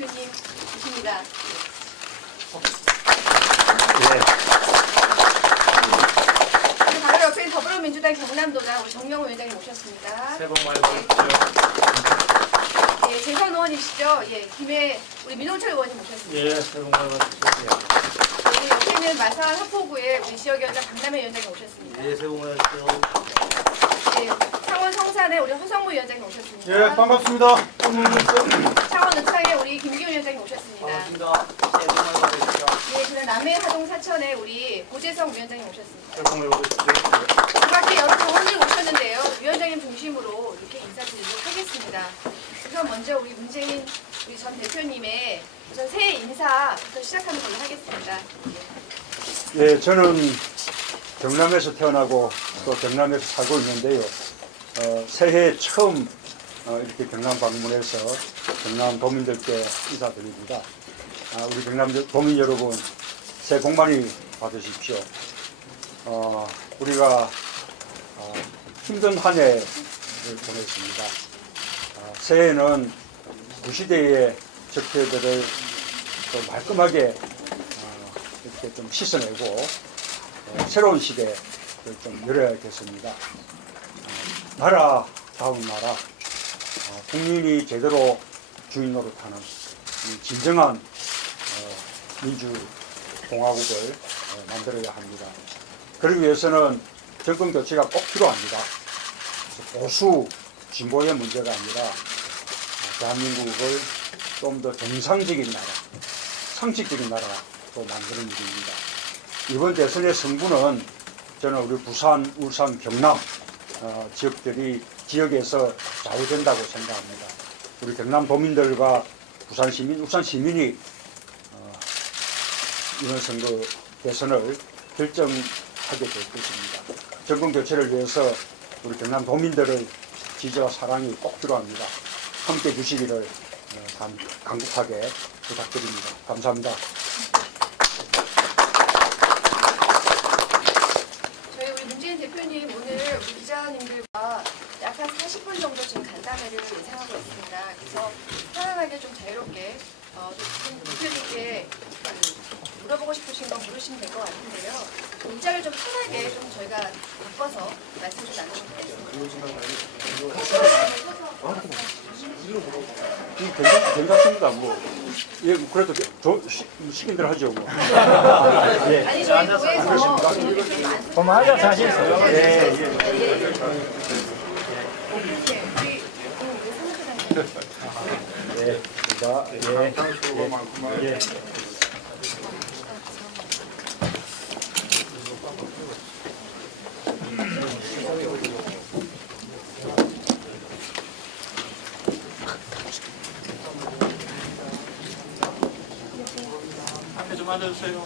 대표님이십니다. 바로 옆에 더불어민주당 경남도당 우리 정명호 위원장님 모셨습니다. 새해 복 많이 받으십시오. 예, 재선 의원이시죠? 예, 김해 우리 민홍철 의원님 모셨습니다. 예, 새해 복 많이 받으십시오. 우리 옆에 있는 마산 합포구의 우리 지역위원장 박남회 위원장님 오셨습니다. 예, 새해 복 많이 받으십시오. 예, 창원 성산의 우리 허성무 위원장님 오셨습니다. 예, 반갑습니다. 창원 의창의 우리 김기훈 위원장님 오셨습니다. 반갑습니다. 새해 복 많이 받으십시오. 예, 그다음 남해 하동 사천의 우리 고재성 위원장님 오셨습니다. 새해 복 많이 받으십시오. 그 밖에 여러 정원들 오셨는데요. 위원장님 중심으로 이렇게 인사드리도록 하겠습니다. 우선 먼저 우리 문재인 우리 전 대표님의 우선 새해 인사부터 시작하는 걸로 하겠습니다. 예, 저는 경남에서 태어나고 또 경남에서 살고 있는데요. 새해 처음 이렇게 경남 방문해서 경남 도민들께 인사드립니다. 우리 경남 도민 여러분, 새해 복 많이 받으십시오. 우리가 힘든 한 해를 보냈습니다. 새해에는 구시대의 적폐들을 또 말끔하게 이렇게 좀 씻어내고 새로운 시대를 좀 열어야겠습니다. 나라다운 나라, 국민이 제대로 주인 노릇하는 진정한 민주공화국을 만들어야 합니다. 그러기 위해서는 정권 교체가 꼭 필요합니다. 보수 진보의 문제가 아니라 대한민국을 좀 더 정상적인 나라, 상식적인 나라로 만드는 일입니다. 이번 대선의 승부는 저는 우리 부산, 울산, 경남 지역에서 좌우된다고 생각합니다. 우리 경남 도민들과 부산 시민, 울산 시민이 이번 선거 대선을 결정하게 될 것입니다. 정권 교체를 위해서 우리 경남 도민들의 지지와 사랑이 꼭 필요합니다. 함께 주시기를 간곡하게 부탁드립니다. 감사합니다. 저희 우리 문재인 대표님 오늘 우리 기자님들과 약 한 40분 정도 지금 간담회를 예상하고 있습니다. 그래서 편안하게 좀 자유롭게 대표님께 물어보고 싶으신 건 물으시면 될 것 같은데요. 문자를 좀 편하게 좀 저희가 바꿔서 말씀 좀 나누도록 하겠습니다. 괜찮습니다. 예, 그래도 시킨 대로 하죠. 예. 아니 저희 부에서 대표님 안 그만하자, 자신 있어요. 예. 예, 자, 예. 앞에 좀 앉아주세요.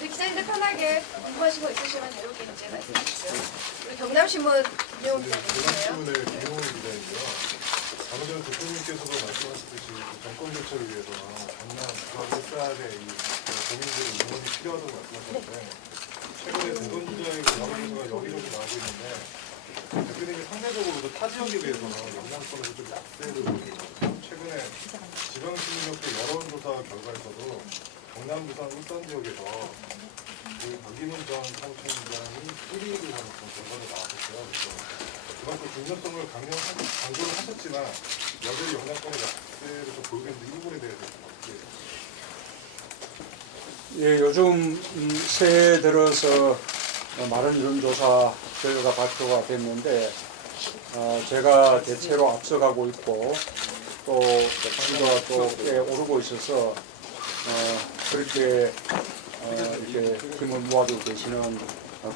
우리 기자님들 편하게 궁금하신 거 있으시면 자유롭게 이제 말씀해 주세요. 우리 경남신문 김용훈 기자님이세요. 신문의 김용훈 기자인데요. 방금 전에 대통령께서도 말씀하셨듯이 정권 교체를 위해서는 강남 부산 1사의 이 도민들의 응원이 필요하다고 말씀하셨는데 최근에 대선주자의 영향력가 여기저기 나오고 있는데 대표님이 상대적으로도 타 지역에 비해서는 영남권에서 좀 약세를 보이고 최근에 지방시민협회 여론조사 결과에서도 경남, 부산, 울산 지역에서 박기문 전 사무총장이 1위를 하는 그런 결과가 나왔었어요. 그래서 그만큼 중요성을 강조를 하셨지만 여전히 영남권의 약세를 좀 보이고 있는데 이 부분에 대해서 어떻게 예, 요즘 새해 들어서 많은 여론조사 결과가 발표가 됐는데 제가 대체로 앞서가고 있고 또 지지가 또 꽤 오르고 있어서 그렇게 이렇게 힘을 모아주고 계시는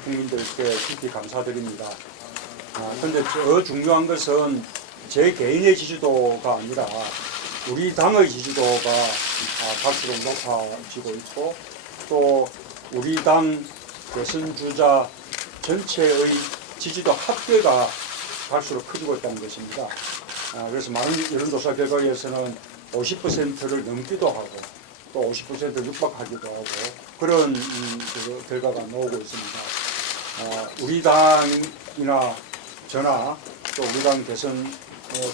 국민들께 깊이 감사드립니다. 그런데 더 중요한 것은 제 개인의 지지도가 아니라 우리 당의 지지도가 갈수록 높아지고 있고 또 우리 당 대선 주자 전체의 지지도 합계가 갈수록 커지고 있다는 것입니다. 그래서 많은 여론조사 결과에서는 50%를 넘기도 하고 또 50%를 육박하기도 하고 그런 그 결과가 나오고 있습니다. 우리 당이나 저나 또 우리 당 대선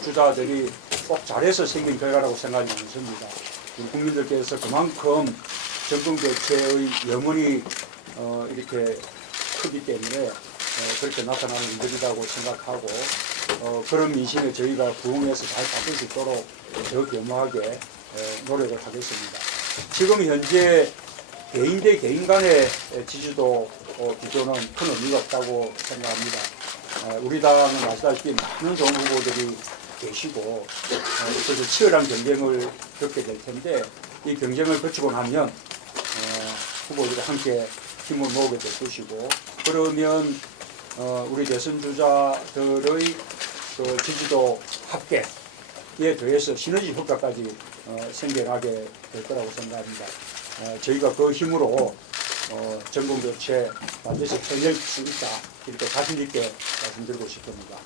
주자들이 꼭 잘해서 생긴 결과라고 생각이 많습니다. 우리 국민들께서 그만큼 정권 교체의 염원이 이렇게 크기 때문에 그렇게 나타나는 일들이라고 생각하고 그런 민심에 저희가 부응해서 잘 바꿀 수 있도록 더 겸허하게 노력을 하겠습니다. 지금 현재 개인 대 개인 간의 지지도 비교는 큰 의미가 없다고 생각합니다. 우리 당은 아시다시피 많은 좋은 후보들이 계시고 그래서 치열한 경쟁을 겪게 될 텐데 이 경쟁을 거치고 나면 후보들이 함께 힘을 모으게 될 것이고 그러면 우리 대선 주자들의 그 지지도 합계에 더해서 시너지 효과까지 생겨나게 될 거라고 생각합니다. 저희가 그 힘으로 정권 교체 반드시 해낼 수 있다 이렇게 자신 있게 말씀드리고 싶습니다.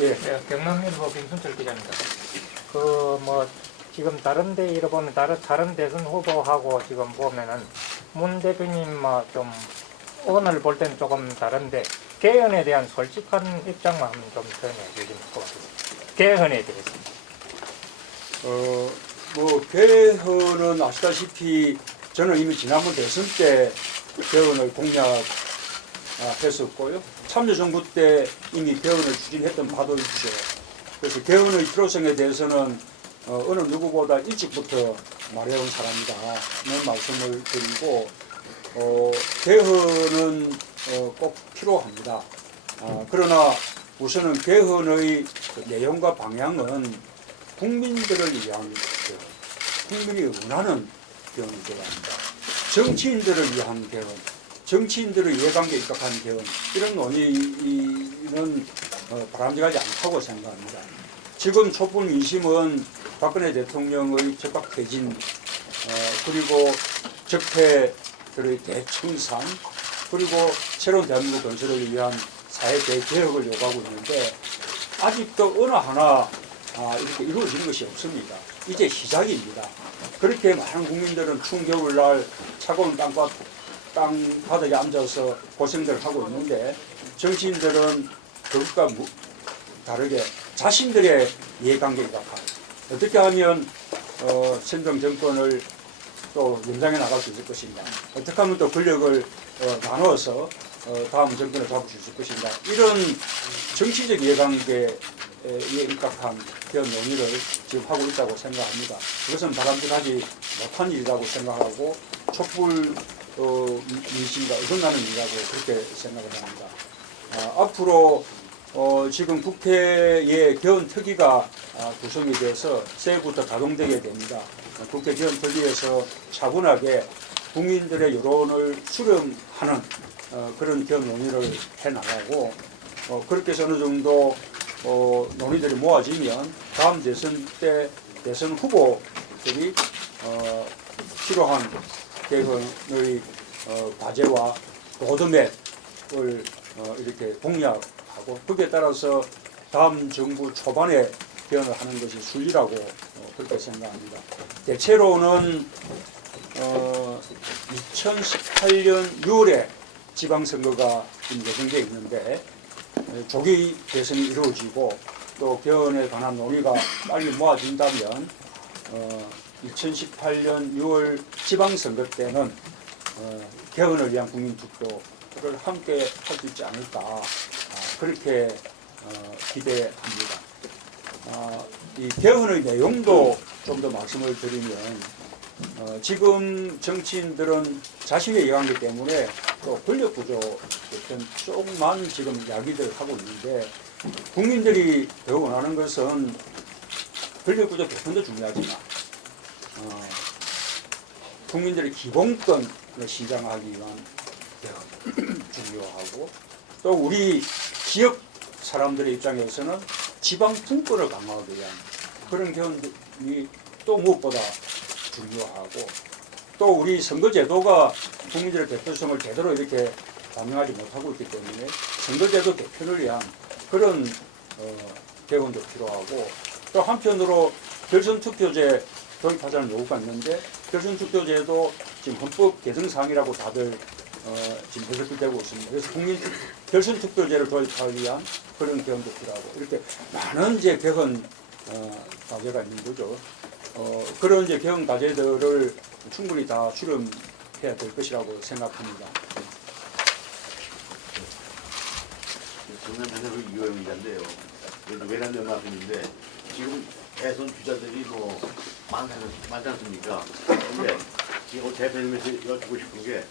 예. 네, 경남일보 김순철 기자입니다. 그 뭐 지금 다른 데 잃어보면 다른 대선 후보하고 지금 보면은 문 대표님 좀 오늘 볼 때는 조금 다른데 개헌에 대한 솔직한 입장만 한번 좀 전해 주시면 고맙습니다. 개헌에 대해서. 뭐 개헌은 아시다시피 저는 이미 지난번 대선 때 개헌을 공약했었고요. 참여정부 때 이미 개헌을 추진했던 바도 있죠. 그래서 개헌의 필요성에 대해서는 어느 누구보다 일찍부터 말해온 사람이다는 말씀을 드리고 개헌은 꼭 필요합니다. 그러나 우선은 개헌의 내용과 방향은 국민들을 위한 개헌, 국민이 원하는 개헌을 되어야 합니다. 정치인들을 위한 개헌, 정치인들의 이해관계에 입각한 개헌 이런 논의는 바람직하지 않다고 생각합니다. 지금 촛불 민심은 박근혜 대통령의 즉각 퇴진 그리고 적폐들의 대청산 그리고 새로운 대한민국 건설을 위한 사회 대개혁을 요구하고 있는데 아직도 어느 하나 이렇게 이루어지는 것이 없습니다. 이제 시작입니다. 그렇게 많은 국민들은 추운 겨울날 차가운 땅바닥에 앉아서 고생들을 하고 있는데 정치인들은 그것과 다르게 자신들의 이해관계에 입각한 어떻게 하면 선정 정권을 또 연장해 나갈 수 있을 것인가 어떻게 하면 또 권력을 나눠서 다음 정권을 잡을 수 있을 것인가 이런 정치적 이해관계에 입각한 그런 논의를 지금 하고 있다고 생각합니다. 그것은 바람직하지 못한 일이라고 생각하고 촛불 민심과 어긋나는 일이라고 그렇게 생각을 합니다. 앞으로 지금 국회의 개헌특위가 구성이 돼서 새해부터 가동되게 됩니다. 국회 개헌특위에서 차분하게 국민들의 여론을 수렴하는 그런 개헌 논의를 해나가고 그렇게 해서 어느 정도 논의들이 모아지면 다음 대선 때 대선 후보들이 필요한 개헌의 과제와 로드맵을 이렇게 공략하고 거기에 따라서 다음 정부 초반에 개헌을 하는 것이 순리라고 그렇게 생각합니다. 대체로는 2018년 6월에 지방선거가 예정되어 있는데 조기 대선이 이루어지고 또 개헌에 관한 논의가 빨리 모아진다면 2018년 6월 지방선거 때는 개헌을 위한 국민투표를 함께 할 수 있지 않을까 그렇게 기대합니다. 이 개헌의 내용도 좀 더 말씀을 드리면 지금 정치인들은 자신의 이해관계 때문에 또 권력 구조 같은 조금만 지금 이야기들 하고 있는데 국민들이 더 원하는 것은 권력 구조 개편도 중요하지만 국민들의 기본권을 신장하기 위한 개헌 중요하고 또 우리 지역 사람들의 입장에서는 지방 분권을 강화하기 위한 그런 개헌이 또 무엇보다 중요하고 또 우리 선거제도가 국민들의 대표성을 제대로 이렇게 반영하지 못하고 있기 때문에 선거제도 개편을 위한 그런 개헌도 필요하고 또 한편으로 결선투표제 도입하자는 요구가 있는데 결선투표제도 지금 헌법 개정 사항이라고 다들 지금 해석이 되고 있습니다. 그래서 결선투표제를 도입하기 위한 그런 개헌도 필요하고 이렇게 많은 이제 개헌 과제가 있는 거죠. 그런 이제 개헌 과제들을 충분히 다 수렴해야 될 것이라고 생각합니다. 정남 판사로 이호영 기자인데요. 외람된 말씀인데 지금 대선 주자들이 뭐 많지 않습니까? 근데 지금 대표님에서 여쭙고 싶은 게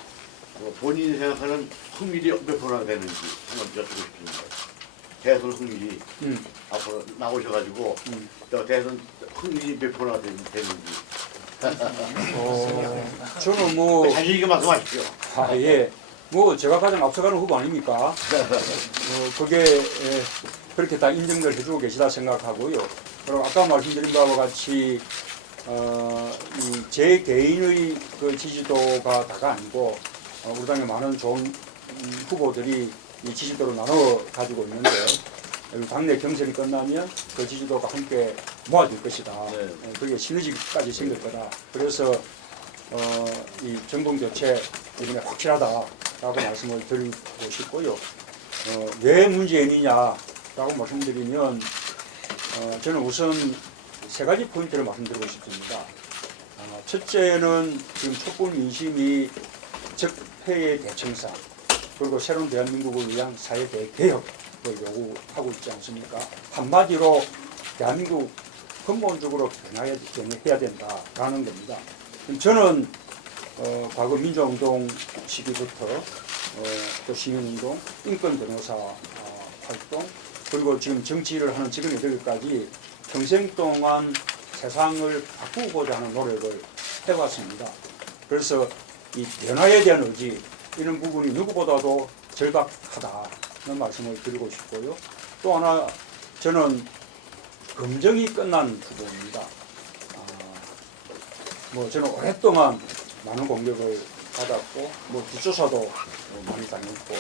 본인이 생각하는 확률이 몇 프로나 되는지 한번 여쭙고 싶습니다. 대선 확률이 앞으로 나오셔가지고 또 대선 확률이 몇 프로나 되는지 저는 뭐 자신 있게 말씀하십시오. 예. 뭐 제가 가장 앞서가는 후보 아닙니까? 그게 그렇게 다 인정을 해주고 계시다 생각하고요. 그리고 아까 말씀드린 바와 같이 제 개인의 그 지지도가 다가 아니고 우리 당의 많은 좋은 후보들이 이 지지도를 나눠 가지고 있는데 당내 경선이 끝나면 그 지지도가 함께 모아질 것이다. 네. 그게 시너지까지 생길 거다. 그래서 이 정권 교체 이번에 확실하다라고 말씀을 드리고 싶고요. 왜 문재인이냐라고 말씀드리면 저는 우선 세 가지 포인트를 말씀드리고 싶습니다. 첫째는 지금 촛불 민심이 적폐의 대청사 그리고 새로운 대한민국을 위한 사회 대개혁을 요구하고 있지 않습니까? 한마디로 대한민국 근본적으로 변해야 된다라는 겁니다. 저는 과거 민주운동 시기부터 또 시민운동, 인권 변호사 활동 그리고 지금 정치를 하는 지금에 되기까지 평생 동안 세상을 바꾸고자 하는 노력을 해왔습니다. 그래서 이 변화에 대한 의지 이런 부분이 누구보다도 절박하다는 말씀을 드리고 싶고요. 또 하나 저는 검증이 끝난 후보입니다. 뭐 저는 오랫동안 많은 공격을 받았고 뭐 뒷조사도 많이 당했고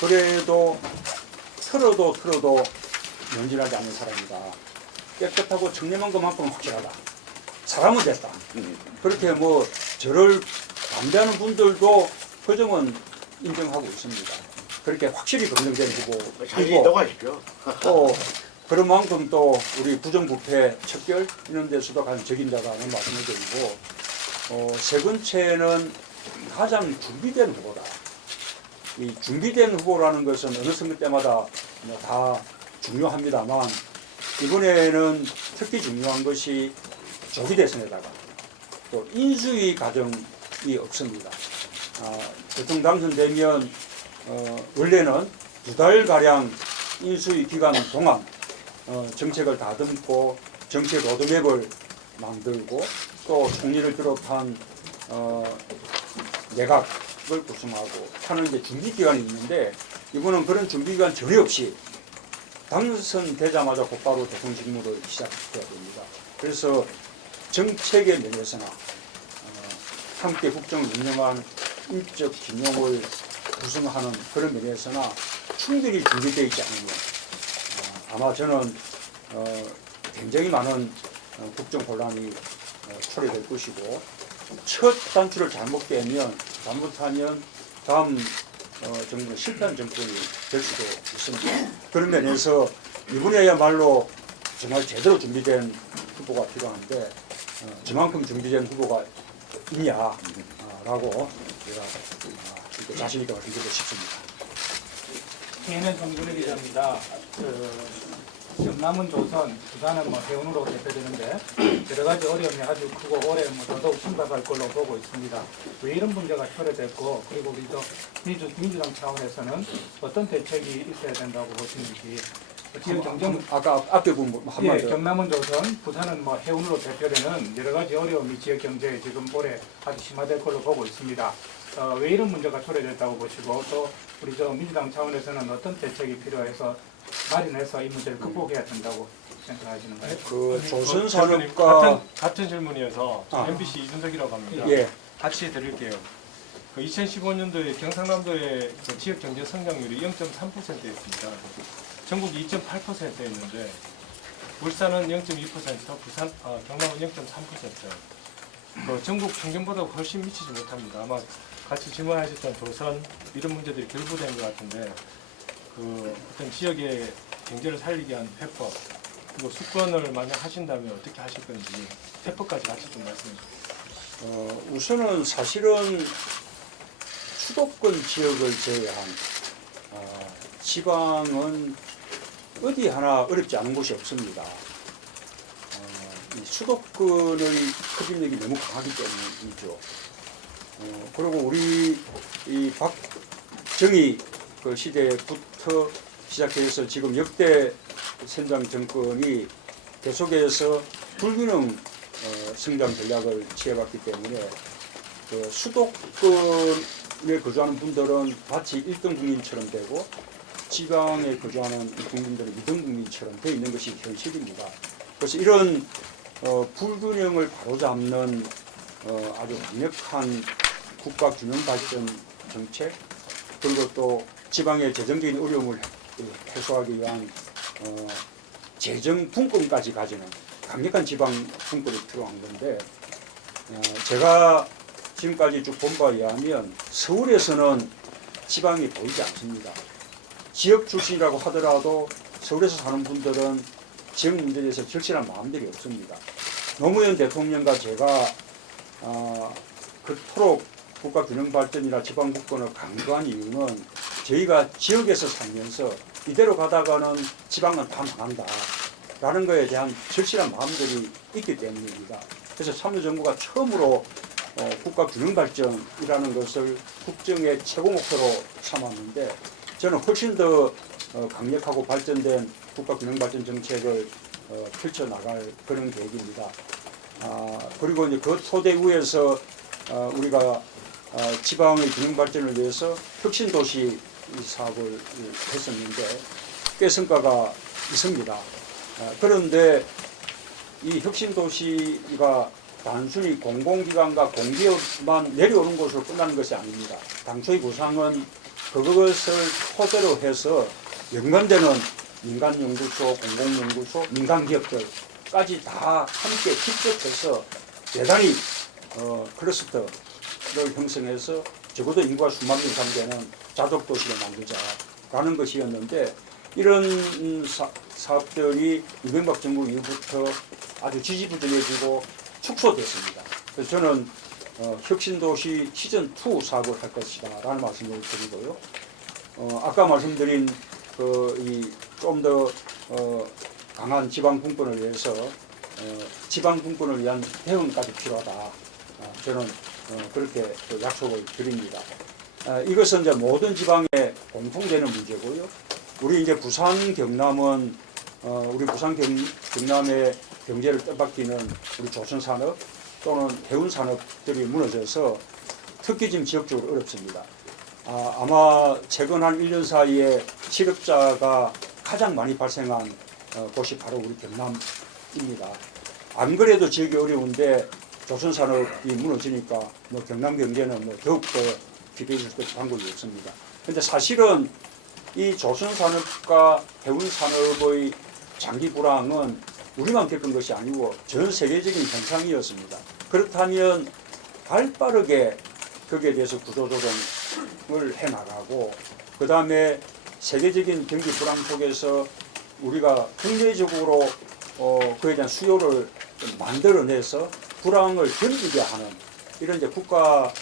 그래도 틀어도 면질하지 않는 사람이다. 깨끗하고 청렴한 것만큼 확실하다. 사람은 됐다. 그렇게 뭐 저를 반대하는 분들도 그 점은 인정하고 있습니다. 그렇게 확실히 검증된 후보이고 자신 있다고 하십시오. 또 그런 만큼 또 우리 부정부패 척결 이런 데서도 가장 적임자라는 말씀을 드리고 세 번째는 가장 준비된 후보다. 이 준비된 후보라는 것은 어느 선거 때마다 다 중요합니다만 이번에는 특히 중요한 것이 조기 대선에다가 또 인수위 과정이 없습니다. 대통령 당선되면 원래는 2달가량 인수위 기간 동안 정책을 다듬고 정책 로드맵을 만들고 또 총리를 비롯한 내각을 구성하고 하는 이제 준비 기간이 있는데 이번은 그런 준비 기간 전혀 없이 당선되자마자 곧바로 대통령 직무를 시작해야 됩니다. 그래서 정책의 면에서나 함께 국정을 운영한 인적 기능을 구성하는 그런 면에서나 충분히 준비되어 있지 않으면 아마 저는 굉장히 많은 국정 혼란이 초래될 것이고 첫 단추를 잘못하면 다음 정부는 실패한 정권이 될 수도 있습니다. 그런 면에서 이번에야말로 정말 제대로 준비된 후보가 필요한데 저만큼 준비된 후보가 있냐라고 제가 자신 있게 말씀드리고 싶습니다. 개는 정준희 기자입니다. 전남은 조선, 부산은 뭐 해운으로 대표되는데 여러 가지 어려움이 아주 크고 올해 뭐 더더욱 심각할 걸로 보고 있습니다. 왜 이런 문제가 초래됐고 그리고 우리도 민주당 차원에서는 어떤 대책이 있어야 된다고 보시는지 지금 경정 아까 앞에 부분 한마디 경남은 조선, 부산은 뭐 해운으로 대표되는 여러 가지 어려움이 지역 경제에 지금 올해 아주 심화될 걸로 보고 있습니다. 왜 이런 문제가 초래됐다고 보시고 또 우리 저 민주당 차원에서는 어떤 대책이 필요해서 마련해서 이 문제를 극복해야 된다고 생각하시는가요? 그 조선 장관님, 산업과 같은 질문이어서 MBC 이준석이라고 합니다. 예. 같이 드릴게요. 그 2015년도에 경상남도의 그 지역 경제 성장률이 0.3%였습니다. 전국이 2.8%에 있는데 울산은 0.2%, 경남은 0.3%. 그 전국 평균보다 훨씬 미치지 못합니다. 아마 같이 질문하셨던 조선 이런 문제들이 결부된 것 같은데 그 어떤 지역의 경제를 살리기 위한 해법 그리고 수권을 만약 하신다면 어떻게 하실 건지 해법까지 같이 좀 말씀해 주세요. 우선은 사실은 수도권 지역을 제외한 지방은 어디 하나 어렵지 않은 곳이 없습니다. 이 수도권의 흡입력이 너무 강하기 때문이죠. 그리고 우리 이 박정희 그 시대부터 시작해서 지금 역대 선장 정권이 계속해서 불균형 성장 전략을 취해왔기 때문에 그 수도권에 거주하는 분들은 마치 1등 국민처럼 되고 지방에 거주하는 국민들은 2등 국민처럼 되어 있는 것이 현실입니다. 그래서 이런 불균형을 바로잡는 아주 강력한 국가균형발전 정책 그리고 또 지방의 재정적인 어려움을 해소하기 위한 재정 분권까지 가지는 강력한 지방 분권이 필요한 건데 제가 지금까지 쭉 본 바에 의하면 서울에서는 지방이 보이지 않습니다. 지역 출신이라고 하더라도 서울에서 사는 분들은 지역 문제에 대해서 절실한 마음들이 없습니다. 노무현 대통령과 제가 그토록 국가균형발전이나 지방분권을 강조한 이유는 저희가 지역에서 살면서 이대로 가다가는 지방은 다 망한다 라는 것에 대한 절실한 마음들이 있기 때문입니다. 그래서 참여정부가 처음으로 국가균형발전이라는 것을 국정의 최고 목표로 삼았는데 저는 훨씬 더 강력하고 발전된 국가균형발전 정책을 펼쳐나갈 그런 계획입니다. 그리고 이제 그 토대 위에서 우리가 지방의 균형발전을 위해서 혁신도시 사업을 했었는데 꽤 성과가 있습니다. 그런데 이 혁신도시가 단순히 공공기관과 공기업만 내려오는 것으로 끝나는 것이 아닙니다. 당초의 구상은 그것을 토대로 해서 연관되는 민간연구소, 공공연구소, 민간기업들까지 다 함께 집적해서 대단히 클러스터를 형성해서 적어도 인구가 수만 명 상대는 자덕도시를 만들자라는 것이었는데 이런 사업들이 이명박 정부 이후부터 아주 지지부진해지고 축소됐습니다. 그래서 저는 혁신도시 시즌2 사업을 할 것이다 라는 말씀을 드리고요. 아까 말씀드린 좀 더 강한 지방분권을 위해서 지방분권을 위한 대응까지 필요하다. 저는 그렇게 약속을 드립니다. 이것은 이제 모든 지방에 공통되는 문제고요. 우리 이제 부산 경남은 우리 부산 경남의 경제를 뜻밖이는 우리 조선산업 또는 해운산업들이 무너져서 특히 지금 지역적으로 어렵습니다. 아마 최근 한 1년 사이에 실업자가 가장 많이 발생한 곳이 바로 우리 경남입니다. 안 그래도 지역이 어려운데 조선산업이 무너지니까 경남 경제는 더욱더 기대해 줄 방법이 없습니다. 그런데 사실은 이 조선산업과 해운산업의 장기 불황은 우리만 겪은 것이 아니고 전 세계적인 현상이었습니다. 그렇다면 발빠르게 거기에 대해서 구조조정을 해나가고 그 다음에 세계적인 경기 불황 속에서 우리가 국내적으로 그에 대한 수요를 만들어내서 불황을 견디게 하는 이런 이제 국가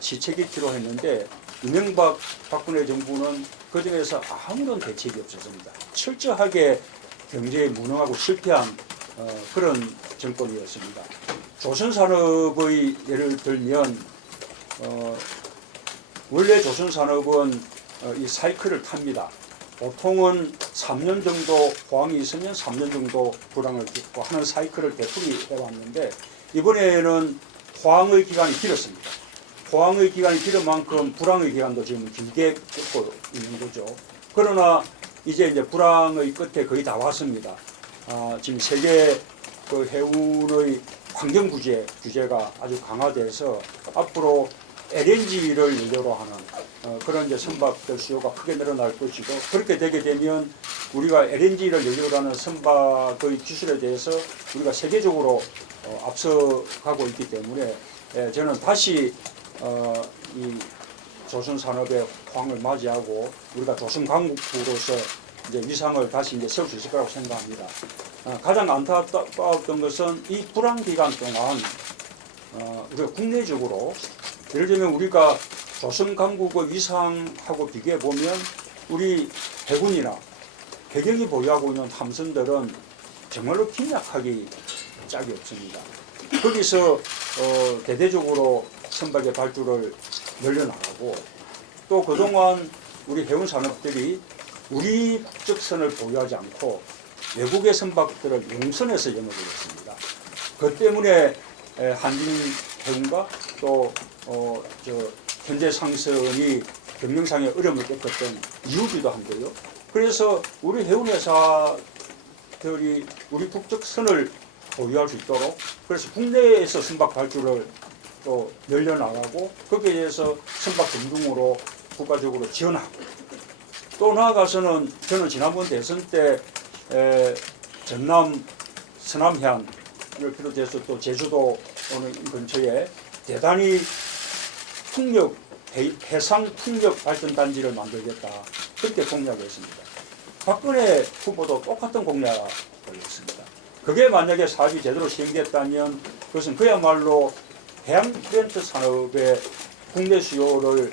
시책이 필요했는데 이명박 박근혜 정부는 그중에서 아무런 대책이 없었습니다. 철저하게 경제에 무능하고 실패한 그런 정권이었습니다. 조선산업의 예를 들면 원래 조선산업은 이 사이클을 탑니다. 보통은 3년 정도 호황이 있으면 3년 정도 불황을 겪고 하는 사이클을 되풀이 해왔는데 이번에는 호황의 기간이 길었습니다. 호황의 기간이 길은 만큼 불황의 기간도 지금 길게 겪고 있는 거죠. 그러나 이제 불황의 끝에 거의 다 왔습니다. 지금 세계 그 해운의 환경 규제가 아주 강화돼서 앞으로 LNG를 연료로 하는 그런 이제 선박들 수요가 크게 늘어날 것이고 그렇게 되게 되면 우리가 LNG를 연료로 하는 선박의 기술에 대해서 우리가 세계적으로 앞서가고 있기 때문에 저는 다시 이 조선 산업의 황을 맞이하고 우리가 조선 강국으로서 이제 위상을 다시 이제 세울 수 있을 거라고 생각합니다. 가장 안타까웠던 것은 이 불안 기간 동안 우리가 국내적으로 예를 들면 우리가 조선 강국의 위상하고 비교해 보면 우리 해군이나 해경이 보유하고 있는 함선들은 정말로 빈약하기 짝이 없습니다. 거기서 대대적으로 선박의 발주를 늘려나가고 또 그동안 우리 해운 산업들이 우리 국적선을 보유하지 않고 외국의 선박들을 용선해서 영업을 했습니다. 그 때문에 한진해운과 또 현대 상선이 경영상의 어려움을 겪었던 이유기도 한데요. 그래서 우리 해운회사들이 우리 국적선을 보유할 수 있도록 그래서 국내에서 선박 발주를 또 늘려나가고 거기에 대해서 선박 등등으로 국가적으로 지원하고 또 나아가서는 저는 지난번 대선 때 전남 서남해안을 비롯해서 또 제주도 오는 근처에 대단히 해상 풍력 발전단지를 만들겠다 그렇게 공약했습니다. 박근혜 후보도 똑같은 공약을 했습니다. 그게 만약에 사업이 제대로 시행됐다면 그것은 그야말로 해양렌트 산업의 국내 수요를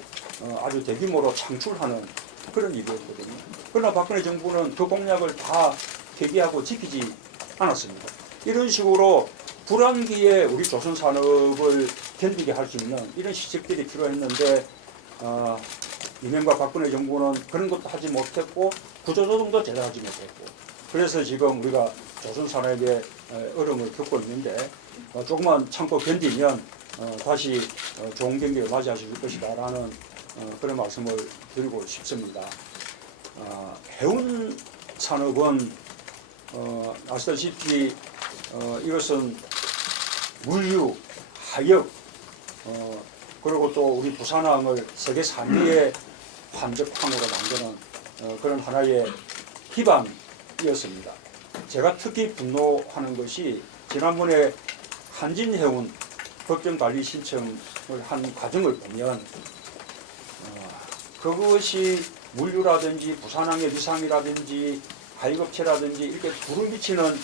아주 대규모로 창출하는 그런 일이었거든요. 그러나 박근혜 정부는 그 공약을 다 폐기하고 지키지 않았습니다. 이런 식으로 불황기에 우리 조선 산업을 견디게 할 수 있는 이런 시책들이 필요했는데 이명박 박근혜 정부는 그런 것도 하지 못했고 구조조정도 제대로 하지 못했고 그래서 지금 우리가 조선 산업의 어려움을 겪고 있는데 조금만 참고 견디면 다시 좋은 경기를 맞이할 수 있을 것이다 라는 그런 말씀을 드리고 싶습니다. 해운 산업은 아시다시피 이것은 물류, 하역 그리고 또 우리 부산항을 세계 3위의 환적항으로 만드는 그런 하나의 기반이었습니다. 제가 특히 분노하는 것이 지난번에 한진해운 법정관리 신청을 한 과정을 보면 그것이 물류라든지 부산항의 위상이라든지 하역업체라든지 이렇게 불을 미치는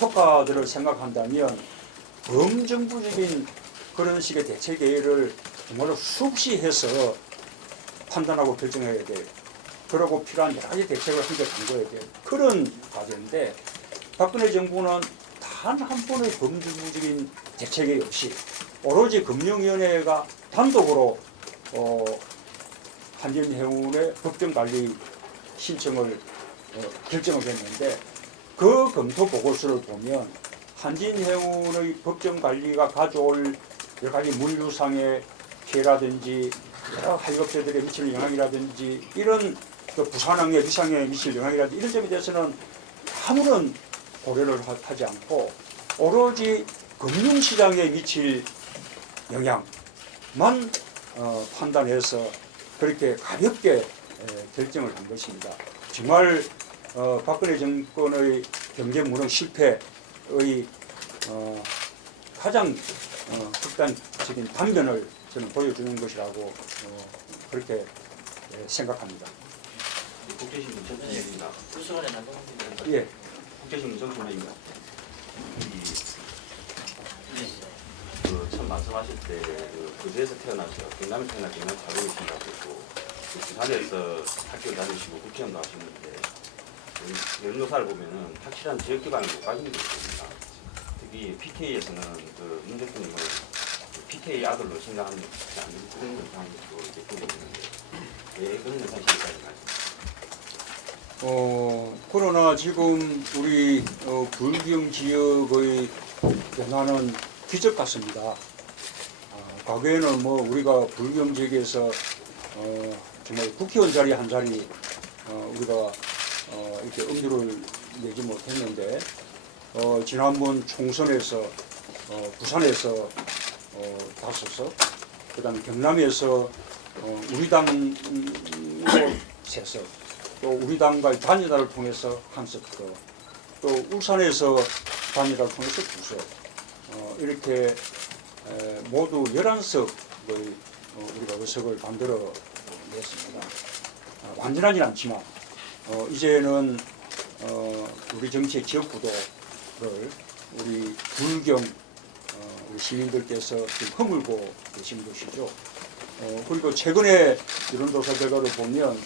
효과들을 생각한다면 범정부적인 그런 식의 대책 계획을 정말로 수없이 해서 판단하고 결정해야 돼요. 그러고 필요한 여러 가지 대책을 함께 강구해야 돼요. 그런 과제인데 박근혜 정부는 단 한 번의 범정부적인 대책이 없이 오로지 금융위원회가 단독으로 한진해운의 법정관리 신청을 결정을 했는데 그 검토 보고서를 보면 한진해운의 법정관리가 가져올 여러 가지 물류상의 피해라든지 여러 하역업체들에 미칠 영향이라든지 이런 그 부산항의 위상에 미칠 영향이라든지 이런 점에 대해서는 아무런 고려를 하지 않고 오로지 금융시장에 미칠 영향만 판단해서 그렇게 가볍게 결정을 한 것입니다. 정말 박근혜 정권의 경제무능 실패의 가장 극단적인 단면을 저는 보여주는 것이라고 그렇게 생각합니다. 국제신문 전문입니다. 예. 국제신문 전문입니다. 처음 말씀하실 때 거제에서 태어나서 경남에 태어나서 경남 살고 계신다고 했고 부산에서 학교 다니시고 국회의원도 하시는데 연로사를 보면은 확실한 지역 기반을 못 가진 게 있습니다. 특히 PK에서는 문 대통령을 PK 아들로 생각하는 않는 그런 현상도 이렇게 보고 있는데 왜 그런 현상이 있을까요? 그러나 지금 우리 불경 지역의 변화는 기적 같습니다. 과거에는 뭐 우리가 불경 지역에서 정말 국회의원 자리 한 자리 우리가 이렇게 엄두를 내지 못했는데 지난번 총선에서 부산에서 5석, 그다음 경남에서 우리 당으로 3석, 또 우리 당과의 단일화를 통해서 한 석, 또 울산에서 단일화를 통해서 2석, 이렇게 모두 11석의 우리가 의석을 만들어 냈습니다. 완전하진 않지만 이제는 우리 정치의 지역구도를 우리 불경 우리 시민들께서 지금 허물고 계신 것이죠. 그리고 최근에 여론조사 결과를 보면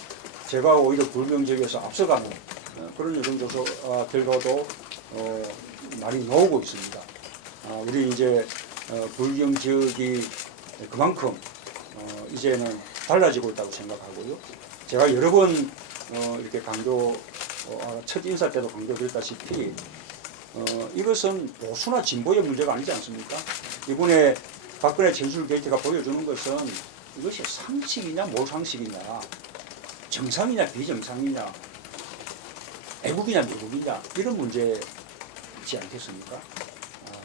제가 오히려 불경 지역에서 앞서가는 그런 여론조사 결과도 많이 나오고 있습니다. 우리 이제 불경 지역이 그만큼 이제는 달라지고 있다고 생각하고요. 제가 여러 번 이렇게 첫 인사 때도 강조드렸다시피 이것은 보수나 진보의 문제가 아니지 않습니까? 이번에 박근혜 진술 게이트가 보여주는 것은 이것이 상식이냐 몰상식이냐, 정상이냐 비정상이냐, 애국이냐 미국이냐 이런 문제지 않겠습니까?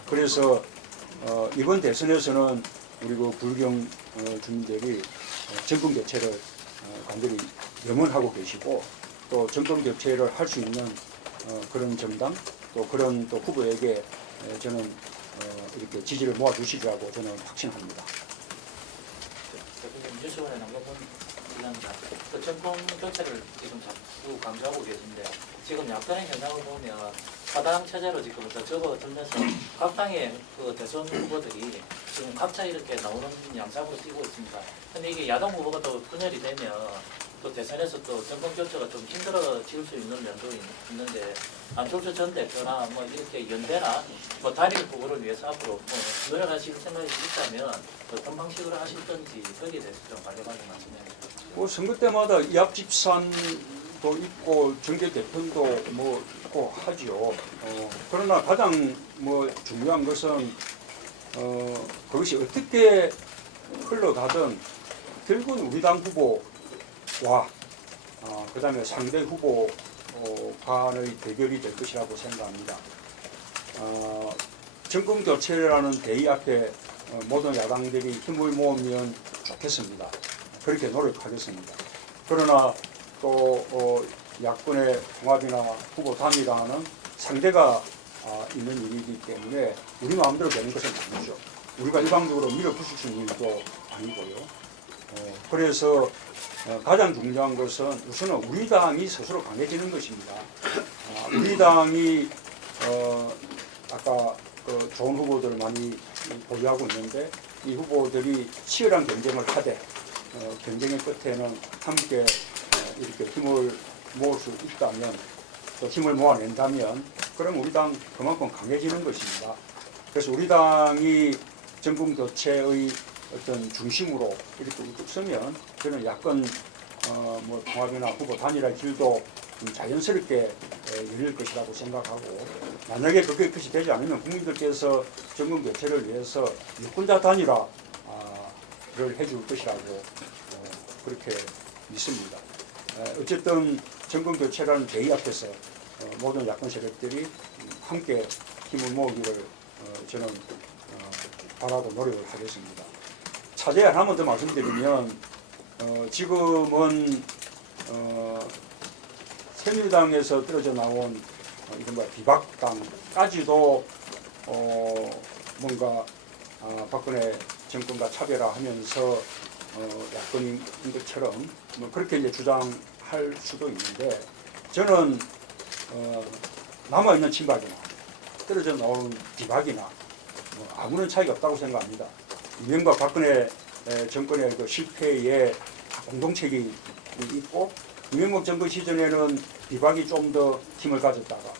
그래서 이번 대선에서는 우리 그 불경 주민들이 정권 교체를 간절히 염원하고 계시고 또 정권 교체를 할 수 있는 그런 정당 또 그런 또 후보에게 저는 이렇게 지지를 모아주시리라고 저는 확신합니다. 대표님 뉴스원의 남경훈 기자입니다. 그 정권 교체를 지금 자꾸 강조하고 계신데 지금 야권의 현상을 보면 사당 체제로 지금 접어들면서 각 당의 그 대선 후보들이 지금 각자 이렇게 나오는 양상으로 뛰고 있습니다. 근데 이게 야당 후보가 또 분열이 되면 또 대선에서 또 정권 교체가 좀 힘들어질 수 있는 면도 있는데 안철수 전 대표나 뭐 이렇게 연대나 뭐 단일 후보를 위해서 앞으로 뭐 노력하실 생각이 있다면 어떤 방식으로 하실 건지 거기에 대해서 좀 간략하게 말씀해 주시죠. 선거 때마다 이합집산도 있고 정계 개편도 뭐 있고 하죠. 그러나 가장 뭐 중요한 것은 그것이 어떻게 흘러가든 결국은 우리 당 후보와 그다음에 상대 후보 간의 대결이 될 것이라고 생각합니다. 정권 교체라는 대의 앞에 모든 야당들이 힘을 모으면 좋겠습니다. 그렇게 노력하겠습니다. 그러나 또 야권의 통합이나 후보 단일화는 상대가 있는 일이기 때문에 우리 마음대로 되는 것은 아니죠. 우리가 일방적으로 밀어붙일 수 있는 일도 아니고요. 그래서 가장 중요한 것은 우선은 우리 당이 스스로 강해지는 것입니다. 우리 당이 아까 그 좋은 후보들을 많이 보유하고 있는데 이 후보들이 치열한 경쟁을 하되 경쟁의 끝에는 함께 이렇게 힘을 모을 수 있다면 또 힘을 모아낸다면 그럼 우리 당 그만큼 강해지는 것입니다. 그래서 우리 당이 정권 교체의 어떤 중심으로 이렇게 우뚝 서면 저는 야권 뭐 통합이나 후보 단일화 길도 자연스럽게 열릴 것이라고 생각하고 만약에 그것이 되지 않으면 국민들께서 정권 교체를 위해서 유권자 단일화를 해줄 것이라고 그렇게 믿습니다. 어쨌든 정권 교체라는 대의 앞에서 모든 야권 세력들이 함께 힘을 모으기를 저는 바라고 노력을 하겠습니다. 차제에 하나만 더 말씀드리면 지금은 새누리당에서 떨어져 나온 이른바 비박당까지도 뭔가 박근혜 정권과 차별화하면서 야권인 것처럼 뭐 그렇게 이제 주장할 수도 있는데 저는 남아 있는 친박이나 떨어져 나온 비박이나 뭐 아무런 차이가 없다고 생각합니다. 이명박 박근혜 정권의 그 실패에 공동책이 있고 이명박 정권 시절에는 비박이 좀 더 힘을 가졌다가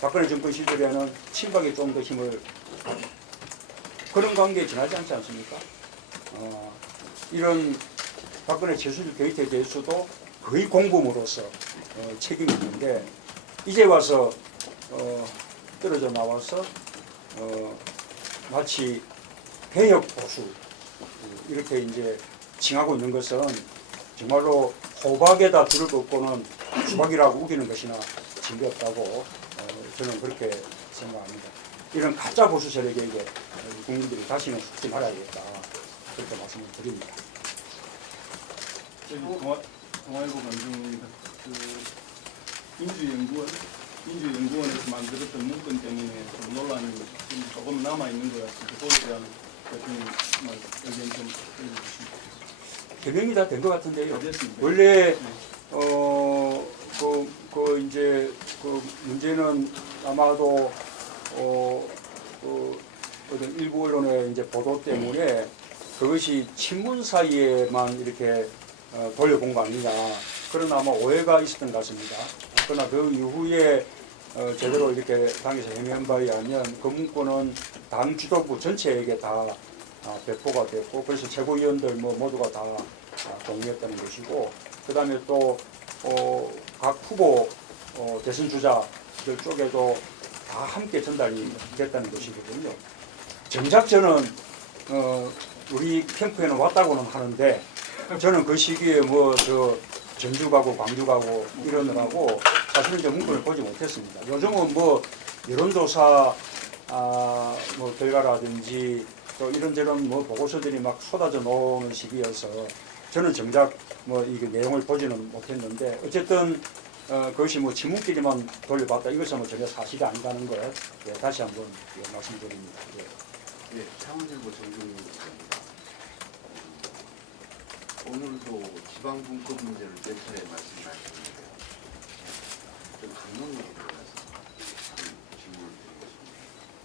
박근혜 정권 시절에는 친박이 좀 더 힘을 그런 관계에 지나지 않지 않습니까? 이런 박근혜 최순실 게이트에 대해서도 거의 공범으로서 책임이 있는데 이제 와서 떨어져 나와서 마치 개혁 보수 이렇게 이제 칭하고 있는 것은 정말로 호박에다 불을 걷고는 수박이라고 우기는 것이나 징계없다고 저는 그렇게 생각합니다. 이런 가짜 보수 세력에게 국민들이 다시는 속지 말아야겠다 그렇게 말씀을 드립니다. 동아일보 관중입니다. 민주연구원에서 만들었던 문건 때문에 좀 논란이 조금 남아 있는 것 같습니다. 그거에 대한 대표님 의견 좀 해주시면 개명이 다 된 것 같은데요. 됐습니다. 원래 이제 그 문제는 아마도 어떤 일부 언론의 이제 보도 때문에 그것이 친문 사이에만 이렇게 돌려본 거 아니냐 그런 아마 오해가 있었던 것 같습니다. 그러나 그 이후에 제대로 이렇게 당에서 해명한 바에 의하면 그 문건은 당 지도부 전체에게 다 배포가 됐고 그래서 최고위원들 뭐 모두가 다 동의했다는 것이고 그 다음에 또 각 후보 대선 주자들 쪽에도 다 함께 전달이 됐다는 것이거든요. 정작 저는 우리 캠프에는 왔다고는 하는데 저는 그 시기에 뭐 저 전주 가고 광주 가고 이러느라고 사실은 이제 문건을 보지 못했습니다. 요즘은 뭐 여론조사 뭐 결과라든지 또 이런저런 뭐 보고서들이 막 쏟아져 나오는 시기여서 저는 정작 뭐 이게 내용을 보지는 못했는데 어쨌든 그것이 뭐 친문끼리만 돌려봤다 이것은 뭐 전혀 사실이 아니라는 걸 다시 한번 말씀드립니다. 네, 창원일보 정경민 기자입니다. 오늘도 지방분권 문제를 몇 차례 말씀하셨는데요. 좀 강론으로 들어가서 질문을 드리겠습니다.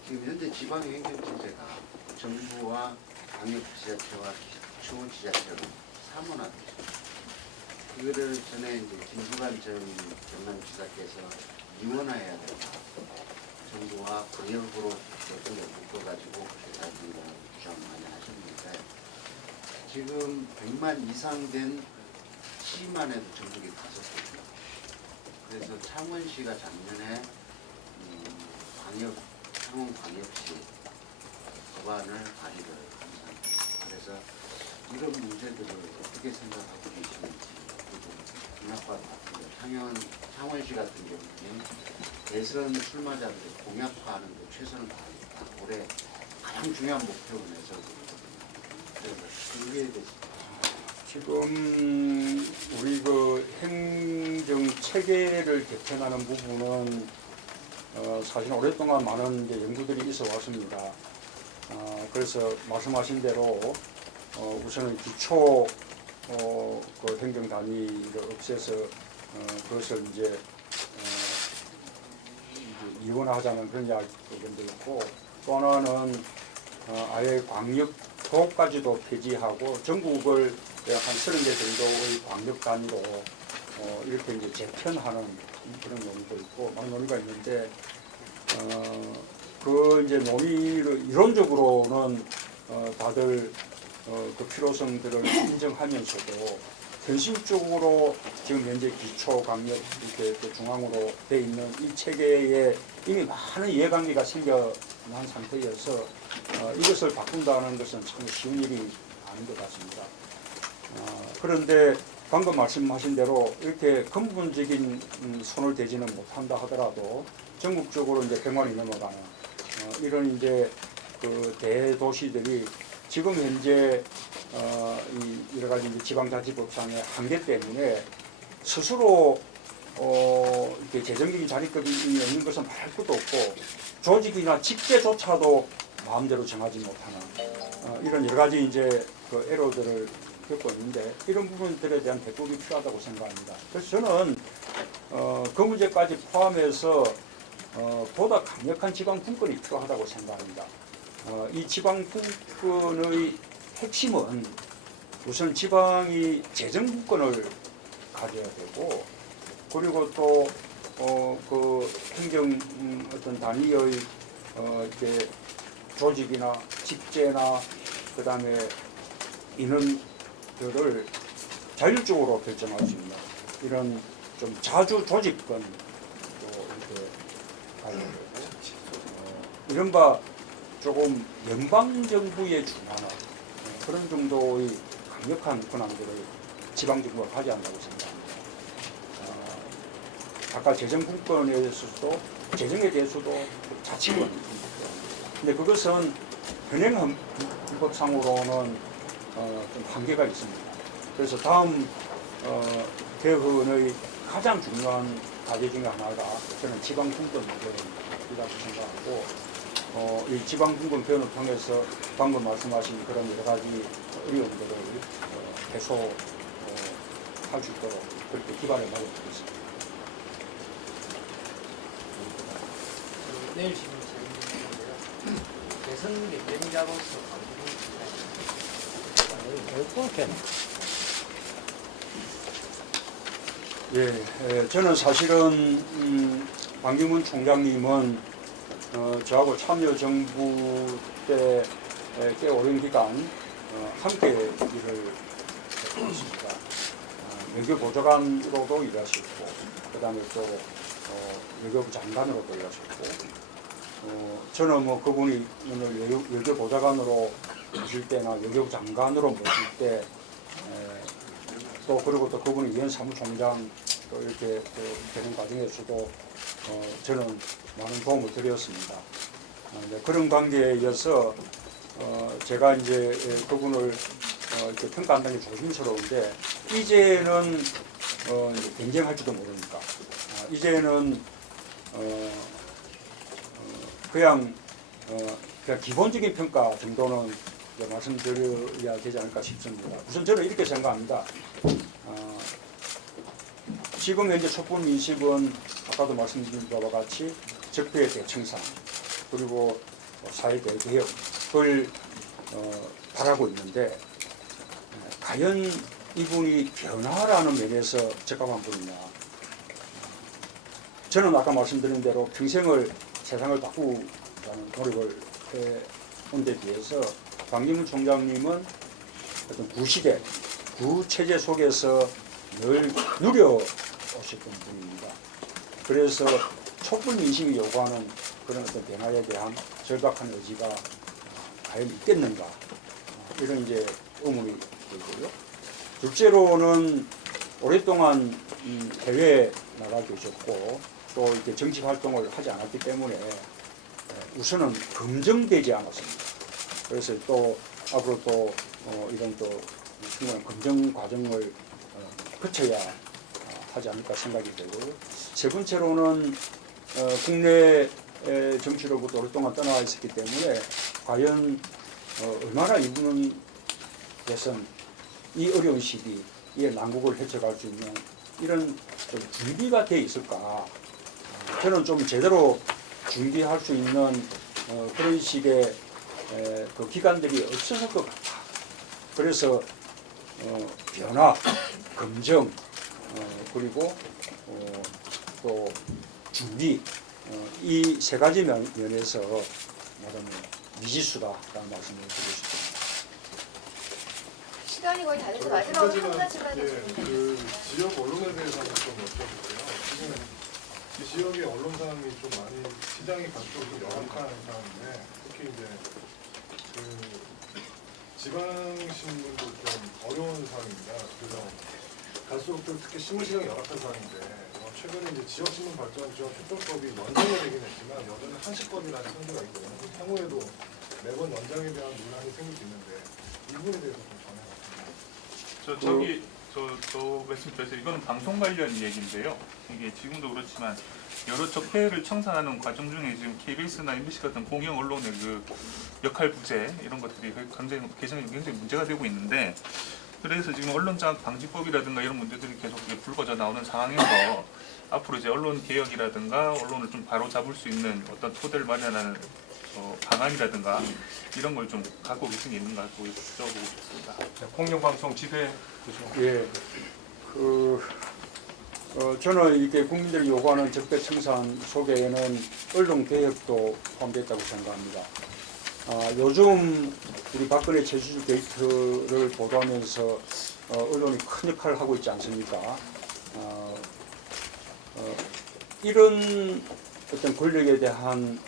지금 현재 지방행정체제가 정부와 광역지자체와 중앙지자체로 사문화됐습니다. 그거를 전에 이제 김수관 전 경남지사께서 이원화해야 된다. 정부와 광역으로 어떤 걸 묶어가지고 해야 된다는 주장 많이 하셨는데 지금 100만 이상 된 시만 해도 전국에 5개입니다. 그래서 창원시가 작년에 창원광역시 법안을 발의를 합니다. 그래서 이런 문제들을 어떻게 생각하고 계시는지 좀 분석과 같은데 창원시 같은 경우는 대선 출마자들의 공약화하는 데 최선을 다하겠다. 올해 가장 중요한 목표로 내세우고 있거든요. 그래서 그에 대해서 지금 우리 그 행정 체계를 개편하는 부분은 사실 오랫동안 많은 이제 연구들이 있어 왔습니다. 그래서 말씀하신 대로 우선은 기초 그 행정 단위를 없애서 그것을 이제 이원화하자는 그런 의견도 있고 또 하나는 아예 광역도까지도 폐지하고 전국을 한 30개 정도의 광역 단위로 이렇게 이제 재편하는 그런 논의도 있고 막 논의가 있는데 그 이제 논의를 이론적으로는 다들 그 필요성들을 인정하면서도 현실적으로 지금 현재 기초 강력 이렇게 또 중앙으로 돼 있는 이 체계에 이미 많은 이해관계가 생겨난 상태여서 이것을 바꾼다는 것은 참 쉬운 일이 아닌 것 같습니다. 그런데 방금 말씀하신 대로 이렇게 근본적인 손을 대지는 못한다 하더라도 전국적으로 이제 100만이 넘어가는 이런 이제 그 대도시들이 지금 현재 이 여러 가지 이제 지방자치법상의 한계 때문에 스스로 이렇게 재정적인 자립급이 없는 것은 말할 것도 없고 조직이나 직제조차도 마음대로 정하지 못하는 이런 여러 가지 이제 그 애로들을 겪고 있는데 이런 부분들에 대한 대책이 필요하다고 생각합니다. 그래서 저는 그 문제까지 포함해서 보다 강력한 지방분권이 필요하다고 생각합니다. 이 지방분권의 핵심은 우선 지방이 재정분권을 가져야 되고 그리고 또 그 행정 어떤 단위의 이렇게 조직이나 직제나 그 다음에 인원들을 자율적으로 결정할 수 있는 이런 좀 자주 조직권도 이렇게 가지고 이른바 조금 연방정부에 준하는 그런 정도의 강력한 권한들을 지방정부가 가져야 한다고 생각합니다. 아까 재정분권에 대해서도 재정에 대해서도 자치권. 근데 그것은 현행헌법상으로는 좀 한계가 있습니다. 그래서 다음 개헌의 가장 중요한 과제 중에 하나가 저는 지방분권 개헌이라고 생각하고 이 지방분권 개헌을 통해서 방금 말씀하신 그런 여러 가지 어려움들을 해소할 수 있도록 그렇게 기반을 마련하겠습니다. 내일 지금 질문인데요. 대선 경쟁자로서 저는 사실은 반기문 총장님은 저하고 참여정부 때 꽤 오랜 기간 함께 일을 했습니다. 외교보좌관으로도 일하셨고, 그 다음에 또 외교부 장관으로도 일하셨고, 저는 뭐 그분이 오늘 외교보좌관으로 모실 때나 외교부 장관으로 모실 때, 또 그리고 또 그분이 위원 사무총장 또 이렇게 되는 과정에서도 저는 많은 도움을 드렸습니다. 그런 관계에서 제가 이제 그분을 이렇게 평가한다는 게 조심스러운데, 이제는 이제 경쟁할지도 모르니까 이제는 그냥 기본적인 평가 정도는 말씀드려야 되지 않을까 싶습니다. 우선 저는 이렇게 생각합니다. 지금 현재 촛불 민심은 아까도 말씀드린 바와 같이 적폐의 대청산 그리고 사회 대개혁을 바라고 있는데, 과연 이분이 변화라는 면에서 적합한 분이냐. 저는 아까 말씀드린 대로 평생을 세상을 바꾸자는 노력을 해온 데 비해서 반기문 총장님은 어떤 구시대, 구체제 속에서 늘 누려오셨던 분입니다. 그래서 촛불 민심이 요구하는 그런 어떤 변화에 대한 절박한 의지가 과연 있겠는가, 이런 이제 의문이 들고요. 둘째로는 오랫동안 해외에 나가 계셨고 또 이렇게 정치 활동을 하지 않았기 때문에 우선은 검증되지 않았습니다. 그래서 또 앞으로 또 이런 또 충분한 검증 과정을 거쳐야 하지 않을까 생각이 되고, 세 번째로는 국내 정치로부터 오랫동안 떠나 있었기 때문에 과연 얼마나 이분은 대선 이 어려운 시기에 난국을 헤쳐갈 수 있는 이런 좀 준비가 돼 있을까. 저는 좀 제대로 준비할 수 있는 그런 식의 그 기관들이 없어서 것 같아. 그래서 변화, 검증, 그리고 또 준비, 이 세 가지 면에서 말하면 미지수다라는 말씀을 드리고 싶습니다. 시간이 거의 다 돼서 한 마지막으로 가지는 한 가지만 그 여쭤보겠습니다. 지역 언론에 대해서 좀 여쭤볼게요. 지금 이 지역의 언론 상황이 좀 많이 시장이 갈수록 좀 열악한 상황인데, 특히 이제 그 지방 신문도 좀 어려운 상황입니다. 그래서 갈수록 또 특히 신문 시장이 열악한 상황인데, 최근에 이제 지역 신문 발전 지원 추천법이 연장이 되긴 했지만 여전히 한시법이라는 한계가 있거든요. 향후에도 매번 연장에 대한 논란이 생길 수 있는데 이 부분에 대해서 좀 전해주세요. 저 말씀드려서 이거는 방송 관련 얘기인데요. 이게 지금도 그렇지만 여러 적폐를 청산하는 과정 중에 지금 KBS나 MBC 같은 공영 언론의 그 역할 부재 이런 것들이 개성이 굉장히 문제가 되고 있는데, 그래서 지금 언론장악 방지법이라든가 이런 문제들이 계속 불거져 나오는 상황에서 앞으로 이제 언론 개혁이라든가 언론을 좀 바로 잡을 수 있는 어떤 토대를 마련하는 방안이라든가 이런 걸 좀 갖고 계신 게 있는가 여쭤보고 싶습니다. 공영방송 지배 예, 저는 이게 국민들이 요구하는 적폐 청산 속에는 언론 개혁도 포함됐다고 생각합니다. 요즘 우리 박근혜 최수주 게이트를 보도하면서 언론이 큰 역할을 하고 있지 않습니까? 이런 어떤 권력에 대한